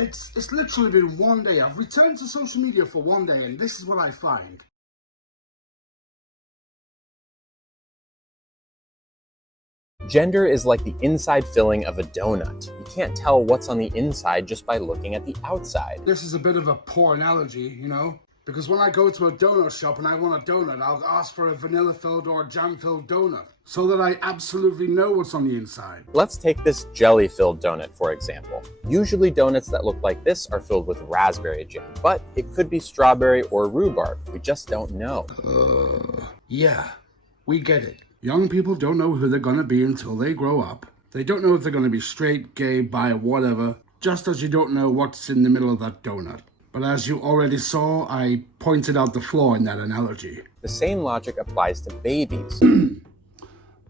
It's literally been one day. I've returned to social media for one day, and this is what I find. Gender is like the inside filling of a donut. You can't tell what's on the inside just by looking at the outside. This is a bit of a poor analogy, you know? Because when I go to a donut shop and I want a donut, I'll ask for a vanilla-filled or a jam-filled donut, so that I absolutely know what's on the inside. Let's take this jelly-filled donut, for example. Usually donuts that look like this are filled with raspberry jam, but it could be strawberry or rhubarb. We just don't know. Yeah, we get it. Young people don't know who they're gonna be until they grow up. They don't know if they're gonna be straight, gay, bi, whatever, just as you don't know what's in the middle of that donut. But as you already saw, I pointed out the flaw in that analogy. The same logic applies to babies.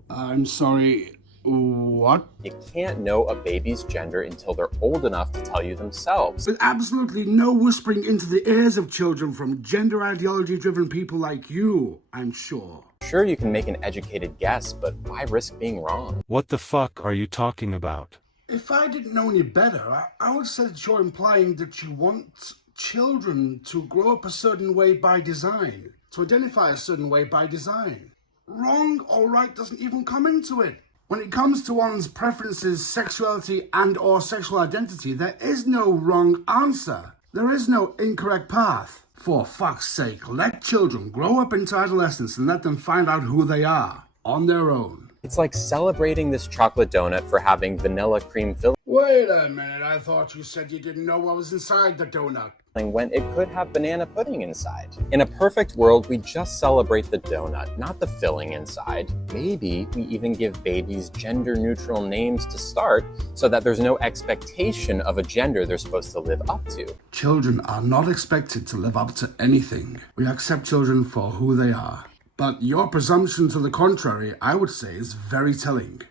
I'm sorry, what? You can't know a baby's gender until they're old enough to tell you themselves. With absolutely no whispering into the ears of children from gender ideology-driven people like you, I'm sure. Sure, you can make an educated guess, but why risk being wrong? What the fuck are you talking about? If I didn't know any better, I would say that you're implying that you want children to grow up a certain way by design, to identify a certain way by design. Wrong or right doesn't even come into it. When it comes to one's preferences, sexuality and or sexual identity, there is no wrong answer. There is no incorrect path. For fuck's sake, let children grow up into adolescence and let them find out who they are on their own. It's like celebrating this chocolate donut for having vanilla cream filling Wait a minute, I thought you said you didn't know what was inside the donut. when it could have banana pudding inside. In a perfect world, we just celebrate the donut, not the filling inside. Maybe we even give babies gender-neutral names to start so that there's no expectation of a gender they're supposed to live up to. Children are not expected to live up to anything. We accept children for who they are. But your presumption to the contrary, I would say, is very telling.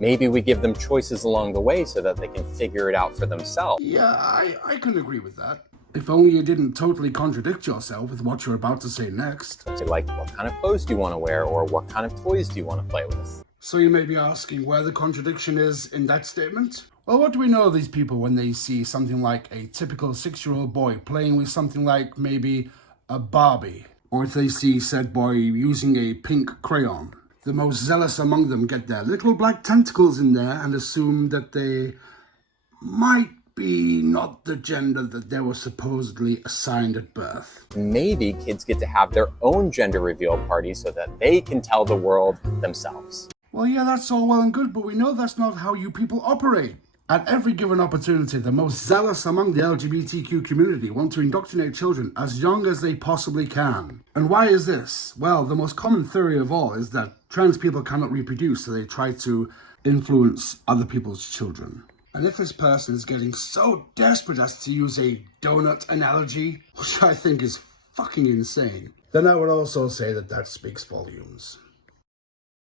Maybe we give them choices along the way so that they can figure it out for themselves. Yeah, I can agree with that. If only you didn't totally contradict yourself with what you're about to say next. So like, what kind of clothes do you want to wear, or what kind of toys do you want to play with? So you may be asking where the contradiction is in that statement? Well, what do we know of these people when they see something like a typical 6-year-old boy playing with something like maybe a Barbie? Or if they see said boy using a pink crayon? The most zealous among them get their little black tentacles in there and assume that they might be not the gender that they were supposedly assigned at birth. Maybe kids get to have their own gender reveal party so that they can tell the world themselves. Well, yeah, that's all well and good, but we know that's not how you people operate. At every given opportunity, the most zealous among the LGBTQ community want to indoctrinate children as young as they possibly can. And why is this? Well, the most common theory of all is that trans people cannot reproduce, so they try to influence other people's children. And if this person is getting so desperate as to use a donut analogy, which I think is fucking insane, then I would also say that that speaks volumes.